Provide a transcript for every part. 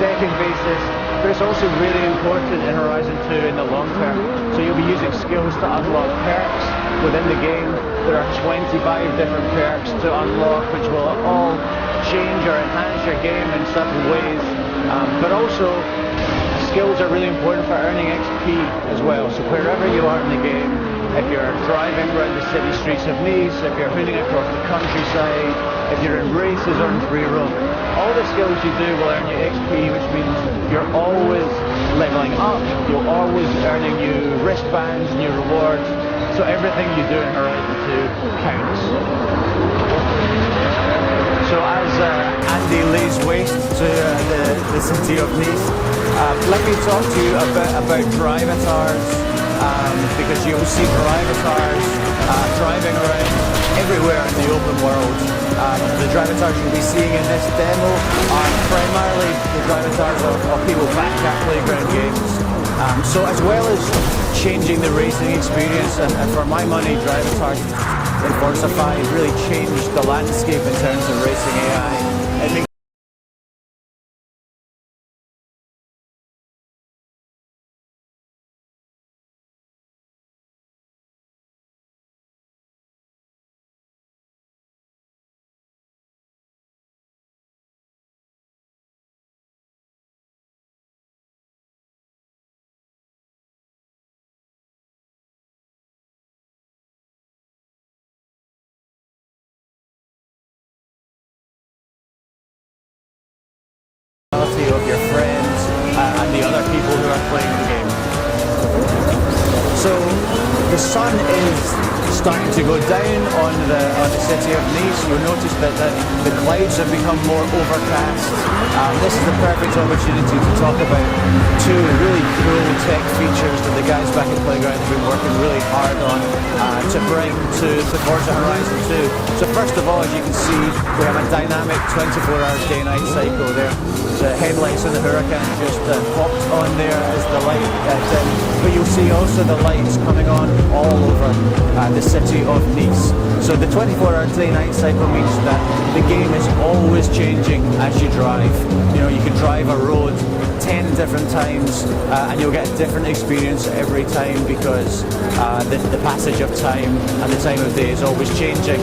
split-second basis, but it's also really important in Horizon 2 in the long term. So you'll be using skills to unlock perks within the game. There are 25 different perks to unlock, which will all change or enhance your game in certain ways. But also, skills are really important for earning XP as well. So wherever you are in the game, if you're driving around the city streets of Nice, if you're hooning across the countryside, if you're in races or in free roam, all the skills you do will earn you XP, which means you're always leveling up, you're always earning new wristbands, new rewards, so everything you do in Horizon 2 counts. So as Andy lays waste to the city of Nice, let me talk to you a bit about Driveratars, because you'll see Driveratars driving around everywhere in the open world. The Driveratars you'll be seeing in this demo are primarily the Driveratars of people back at Playground Games. So as well as changing the racing experience, and for my money, Driveratars in Forza 5 really changed the landscape in terms of racing AI. It makes of your friends and the other people who are playing the game. So the sun is starting to go down on the city of Nice. You'll notice that the clouds have become more overcast. This is the perfect opportunity to talk about two really cool tech features that the guys back at Playground have been working really hard on to bring to Forza Horizon 2. So first of all, as you can see, we have a dynamic 24-hour day-night cycle there. The headlights on the Huracan just popped on there as the light but you'll see also the lights coming on all over the city of Nice. So the 24-hour day-night cycle means that the game is always changing as you drive. You know, you can drive a road 10 different times and you'll get a different experience every time, because the passage of time and the time of day is always changing.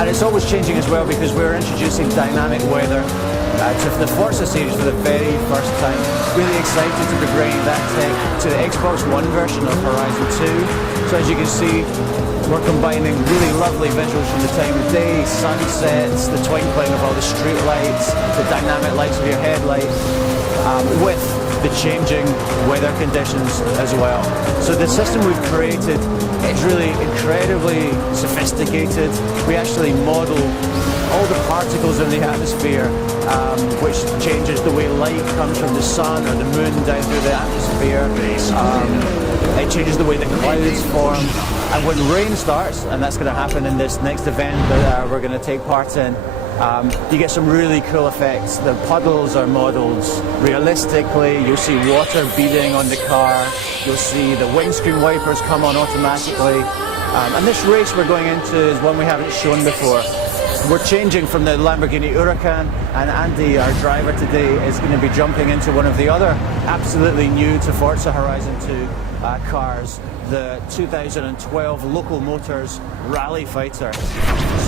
And it's always changing as well because we're introducing dynamic weather to the Forza series for the very first time. Really excited to be bringing that tech to the Xbox One version of Horizon 2. So as you can see, we're combining really lovely visuals from the time of day, sunsets, the twinkling of all the street lights, the dynamic lights of your headlights, with the changing weather conditions as well. So the system we've created is really incredibly sophisticated. We actually model all the particles in the atmosphere, which changes the way light comes from the sun or the moon down through the atmosphere. It changes the way the clouds form. And when rain starts, and that's going to happen in this next event that we're going to take part in, you get some really cool effects. The puddles are modelled realistically. You'll see water beading on the car. You'll see the windscreen wipers come on automatically. And this race we're going into is one we haven't shown before. We're changing from the Lamborghini Huracan, and Andy, our driver today, is going to be jumping into one of the other absolutely new to Forza Horizon 2 cars, the 2012 Local Motors Rally Fighter.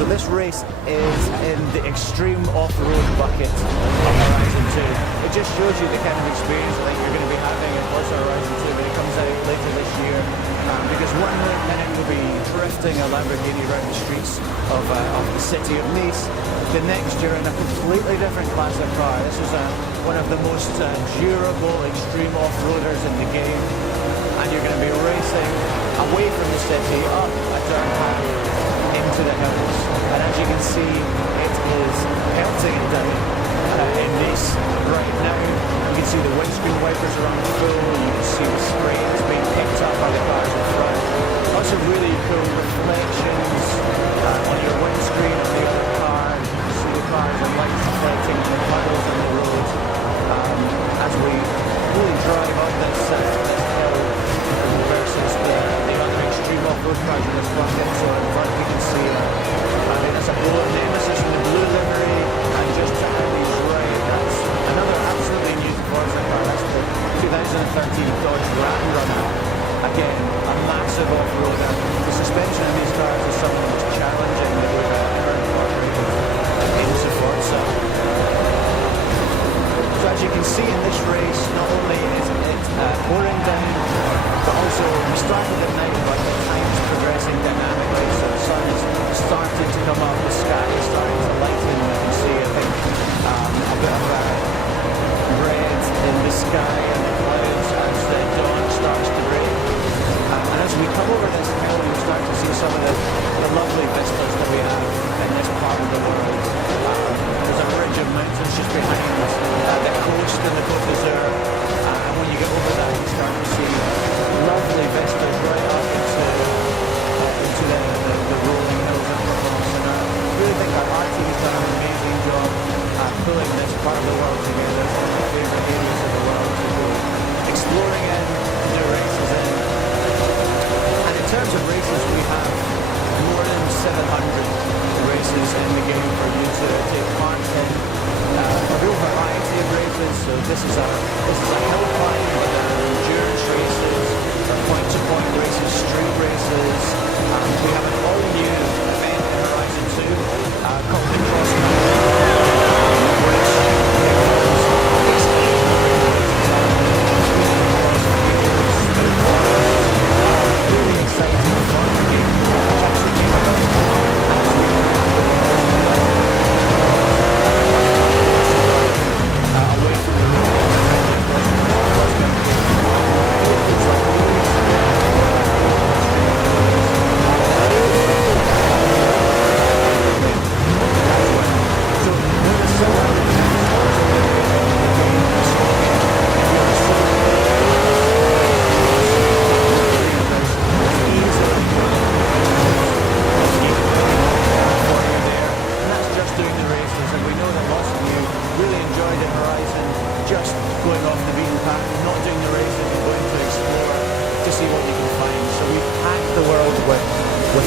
So this race is in the extreme off-road bucket of Horizon 2. It just shows you the kind of experience I think you're going to be having in Forza Horizon 2 when it comes out later this year. Because one minute you'll be drifting a Lamborghini around the streets of the city of Nice. The next you're in a completely different class of car. This is one of the most durable extreme off-roaders in the game. And you're going to be racing away from the city, up a dirt path into the hills. And as you can see, it is pelting it down in Nice right now. You can see the windscreen wipers are on full. You can see the sprays being picked up by the cars in front. Lots of really cool reflections on your windscreen of the other car. You can see the cars and lights reflecting on the puddles on the road as we really drive up this hill versus the other extreme off-road cars in this bucket. So in front you can see there's a blue Nemesis in the blue livery, and just to Andy's right, that's another absolutely new Dodge Ram Runner. Again, a massive off-roader. The suspension in these cars is some of the most challenging that we've ever incorporated into Forza. So as you can see in this race, not only is it pouring down, but also we started at night, but the time's progressing dynamically. So the sun has started to come up, the sky is starting to lighten. You can see, I think, a bit of red in the sky and the clouds as the dawn starts to break. And as we come over this hill, you start to see some of the lovely vistas that we have in this part of the world. There's a ridge of mountains just behind us, the coast and the Côte d'Azur. And when you get over that, you start to see lovely vistas right up into the rolling hills of Provence. And I really think our art team's done an amazing job pulling this part of the world together. It's one of my favourite areas of the world to go exploring in, to do races in. And in terms of races, we have more than 700 races in the game for you to take part in. A real variety of races. So this is a hill climb, but there are endurance races, there are point-to-point races, street races. We have an all-new event in Horizon 2 called the Cross Country.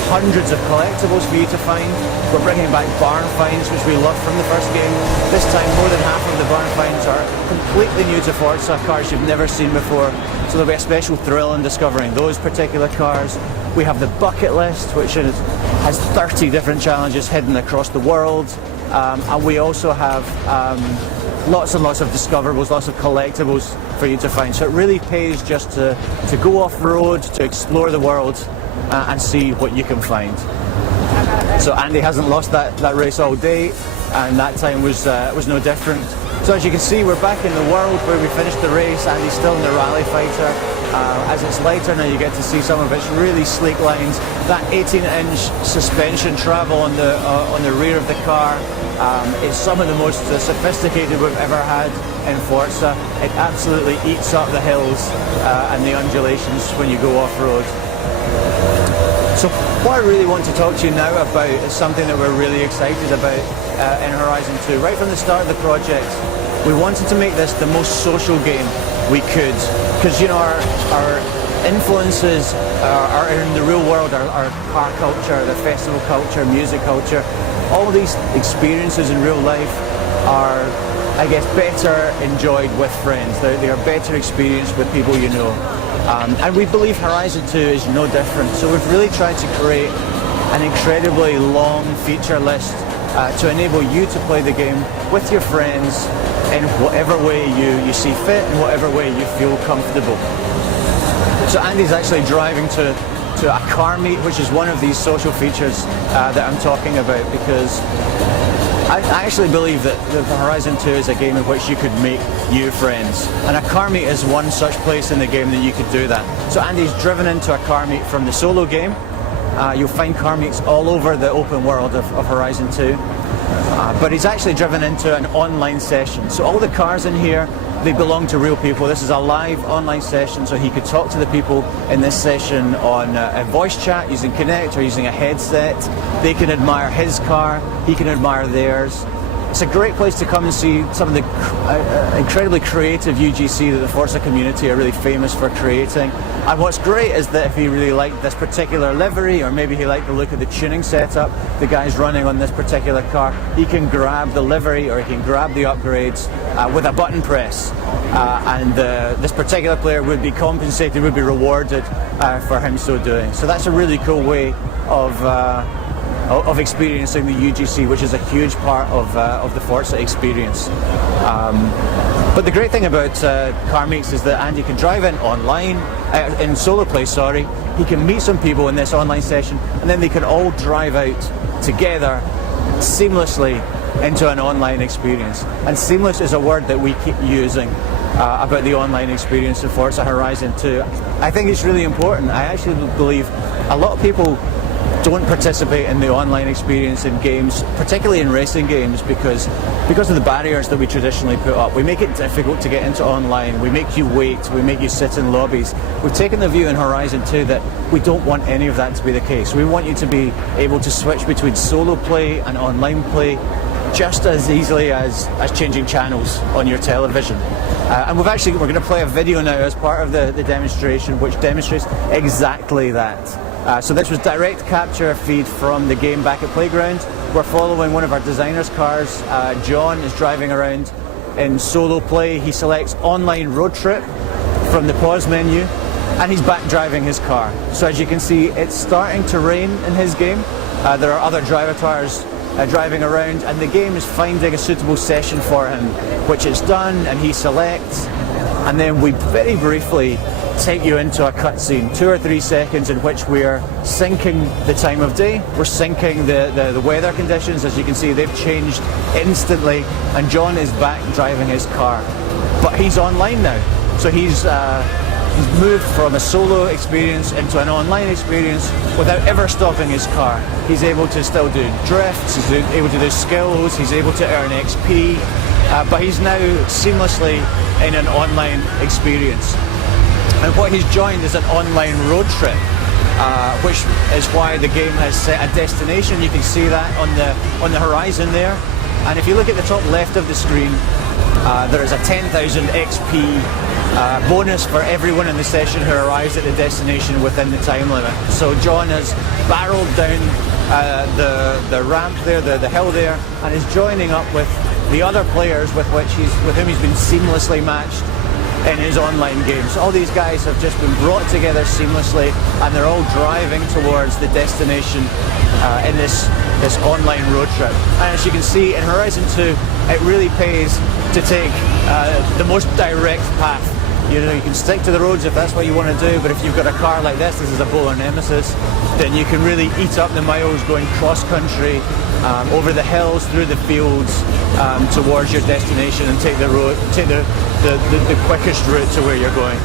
Hundreds of collectibles for you to find. We're bringing back barn finds, which we loved from the first game. This time, more than half of the barn finds are completely new to Forza, cars you've never seen before. So there'll be a special thrill in discovering those particular cars. We have the bucket list, which has 30 different challenges hidden across the world. And we also have lots and lots of discoverables, lots of collectibles for you to find. So it really pays just to go off-road, to explore the world, and see what you can find. So Andy hasn't lost that race all day, and that time was no different. So as you can see, we're back in the world where we finished the race. Andy's still in the Rally Fighter. As it's lighter now, you get to see some of its really sleek lines. That 18-inch suspension travel on the rear of the car is some of the most sophisticated we've ever had in Forza. It absolutely eats up the hills and the undulations when you go off-road. So what I really want to talk to you now about is something that we're really excited about in Horizon 2. Right from the start of the project, we wanted to make this the most social game we could, because you know our influences are in the real world, our car culture, the festival culture, music culture. All these experiences in real life are, I guess, better enjoyed with friends. They are better experienced with people you know. And we believe Horizon 2 is no different. So we've really tried to create an incredibly long feature list to enable you to play the game with your friends in whatever way you see fit, in whatever way you feel comfortable. So Andy's actually driving to a car meet, which is one of these social features that I'm talking about, because I actually believe that Horizon 2 is a game in which you could make new friends. And a car meet is one such place in the game that you could do that. So Andy's driven into a car meet from the solo game. You'll find car meets all over the open world of Horizon 2. But he's actually driven into an online session. So all the cars in here, they belong to real people. This is a live online session, so he could talk to the people in this session on a voice chat using Kinect or using a headset. They can admire his car, he can admire theirs. it's a great place to come and see some of the incredibly creative UGC that the Forza community are really famous for creating. And what's great is that if he really liked this particular livery, or maybe he liked the look of the tuning setup the guy's running on this particular car, he can grab the livery or he can grab the upgrades with a button press. This particular player would be compensated, would be rewarded for him so doing. So that's a really cool way of experiencing the UGC, which is a huge part of the Forza experience. But the great thing about car meets is that Andy can drive in online, in solo play, sorry. He can meet some people in this online session, and then they can all drive out together seamlessly into an online experience. And seamless is a word that we keep using about the online experience in Forza Horizon 2. I think it's really important. I actually believe a lot of people don't participate in the online experience in games, particularly in racing games, because of the barriers that we traditionally put up. We make it difficult to get into online, we make you wait, we make you sit in lobbies. We've taken the view in Horizon 2 that we don't want any of that to be the case. We want you to be able to switch between solo play and online play just as easily as changing channels on your television. And we're going to play a video now as part of the demonstration which demonstrates exactly that. So this was direct capture feed from the game back at Playground. We're following one of our designers' cars. John is driving around in solo play. He selects online road trip from the pause menu and he's back driving his car. So as you can see, it's starting to rain in his game. There are other Driveratars driving around, and the game is finding a suitable session for him, which it's done, and he selects, and then we very briefly take you into a cutscene, 2 or 3 seconds, in which we're syncing the time of day, we're syncing the weather conditions. As you can see, they've changed instantly, and John is back driving his car. But he's online now, so he's moved from a solo experience into an online experience without ever stopping his car. He's able to still do drifts, he's able to do skills, he's able to earn XP, but he's now seamlessly in an online experience. And what he's joined is an online road trip, which is why the game has set a destination. You can see that on the horizon there. And if you look at the top left of the screen, there is a 10,000 XP bonus for everyone in the session who arrives at the destination within the time limit. So John has barreled down the ramp there, the hill there, and is joining up with the other players with whom he's been seamlessly matched in his online games. All these guys have just been brought together seamlessly, and they're all driving towards the destination in this online road trip. And as you can see in Horizon 2, it really pays to take the most direct path. You know, you can stick to the roads if that's what you want to do, but if you've got a car like this is a Polar Nemesis, then you can really eat up the miles going cross-country, over the hills, through the fields, towards your destination, and take the quickest route to where you're going.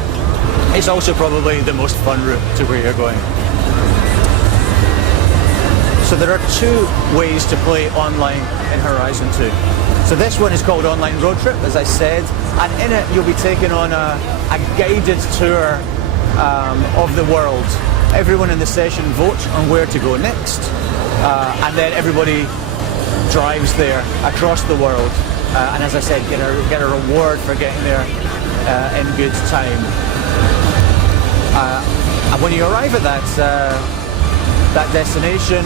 It's also probably the most fun route to where you're going. So there are 2 ways to play online in Horizon 2. So this one is called Online Road Trip, as I said, and in it you'll be taken on a guided tour of the world. Everyone in the session votes on where to go next, and then everybody drives there across the world, and as I said, get a reward for getting there in good time. And when you arrive at that destination,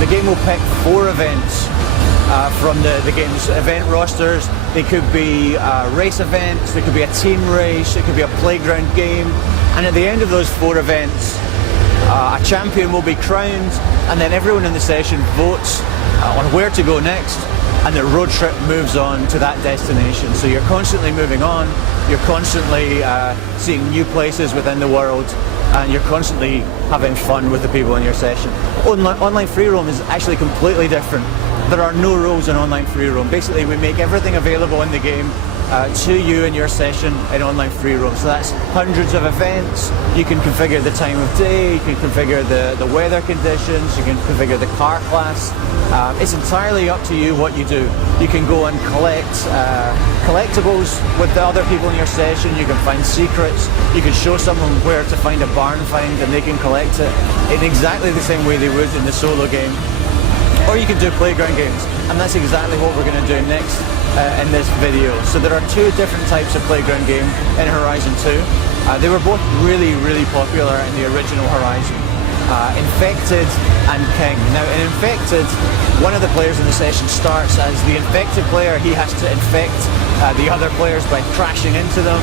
the game will pick 4 events from the game's event rosters. They could be race events, they could be a team race, it could be a playground game, and at the end of those 4 events, a champion will be crowned, and then everyone in the session votes on where to go next, and the road trip moves on to that destination. So you're constantly moving on, you're constantly seeing new places within the world, and you're constantly having fun with the people in your session. Online free roam is actually completely different. There are no rules in online free roam. Basically, we make everything available in the game to you in your session in online free roam. So that's hundreds of events. You can configure the time of day, you can configure the weather conditions, you can configure the car class. It's entirely up to you what you do. You can go and collect collectibles with the other people in your session, you can find secrets, you can show someone where to find a barn find and they can collect it in exactly the same way they would in the solo game. Or you can do playground games. and that's exactly what we're going to do next in this video. So there are two different types of playground game in Horizon 2. They were both really, really popular in the original Horizon. Infected and King. Now in Infected, one of the players in the session starts as the infected player. He has to infect the other players by crashing into them,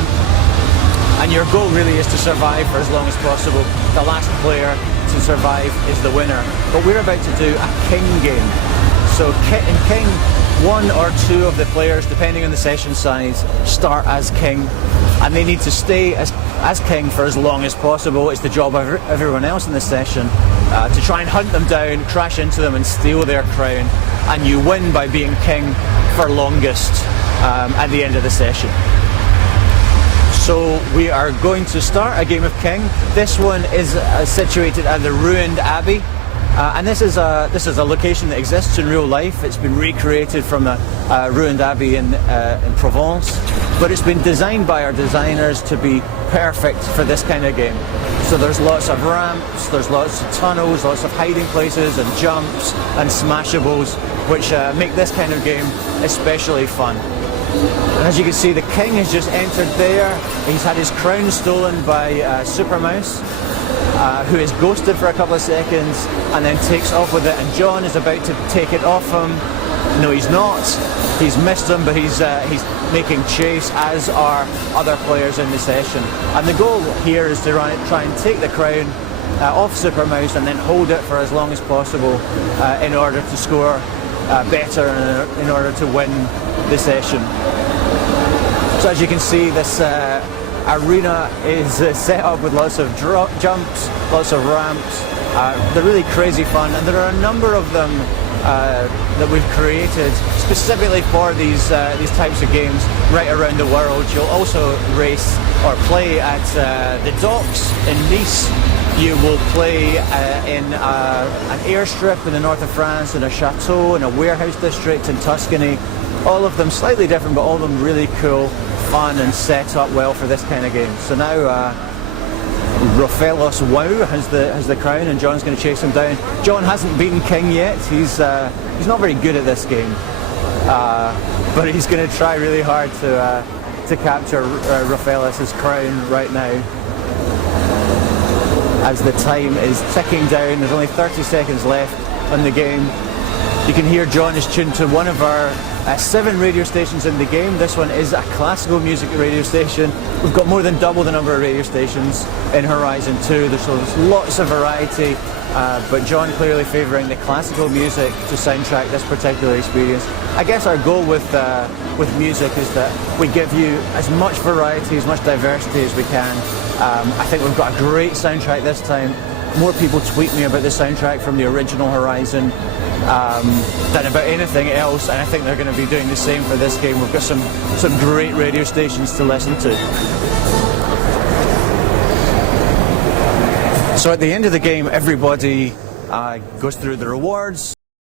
and your goal really is to survive for as long as possible. The last player to survive is the winner. But we're about to do a King game. So in King, one or two of the players, depending on the session size, start as King, and they need to stay as King for as long as possible. It's the job of everyone else in the session to try and hunt them down, crash into them and steal their crown, and you win by being King for longest at the end of the session. So we are going to start a game of King. This one is situated at the ruined Abbey. And this is a location that exists in real life. It's been recreated from a ruined abbey in Provence, but it's been designed by our designers to be perfect for this kind of game. So there's lots of ramps, there's lots of tunnels, lots of hiding places and jumps and smashables, which make this kind of game especially fun. And as you can see, the King has just entered there. He's had his crown stolen by Super Mouse, who is ghosted for a couple of seconds and then takes off with it, and John is about to take it off him. No, he's not. He's missed him, but he's making chase, as are other players in the session. And the goal here is to try and take the crown off Super Mouse and then hold it for as long as possible in order to score better and in order to win the session. So as you can see, this arena is set up with lots of jumps, lots of ramps. They're really crazy fun, and there are a number of them that we've created specifically for these types of games right around the world. You'll also race or play at the docks in Nice. You will play in an airstrip in the north of France, in a chateau, in a warehouse district in Tuscany. All of them slightly different, but all of them really cool, fun, and set up well for this kind of game. So now Rofelos Wow has the crown, and John's going to chase him down. John hasn't beaten King yet. He's not very good at this game, but he's going to try really hard to capture Rofelos' crown right now. As the time is ticking down, there's only 30 seconds left on the game. You can hear John is tuned to one of our 7 radio stations in the game. This one is a classical music radio station. We've got more than double the number of radio stations in Horizon 2. There's lots of variety, but John clearly favouring the classical music to soundtrack this particular experience. I guess our goal with music is that we give you as much variety, as much diversity as we can. I think we've got a great soundtrack this time. More people tweet me about the soundtrack from the original Horizon than about anything else, and I think they're going to be doing the same for this game. We've got some great radio stations to listen to. So at the end of the game, everybody goes through the rewards.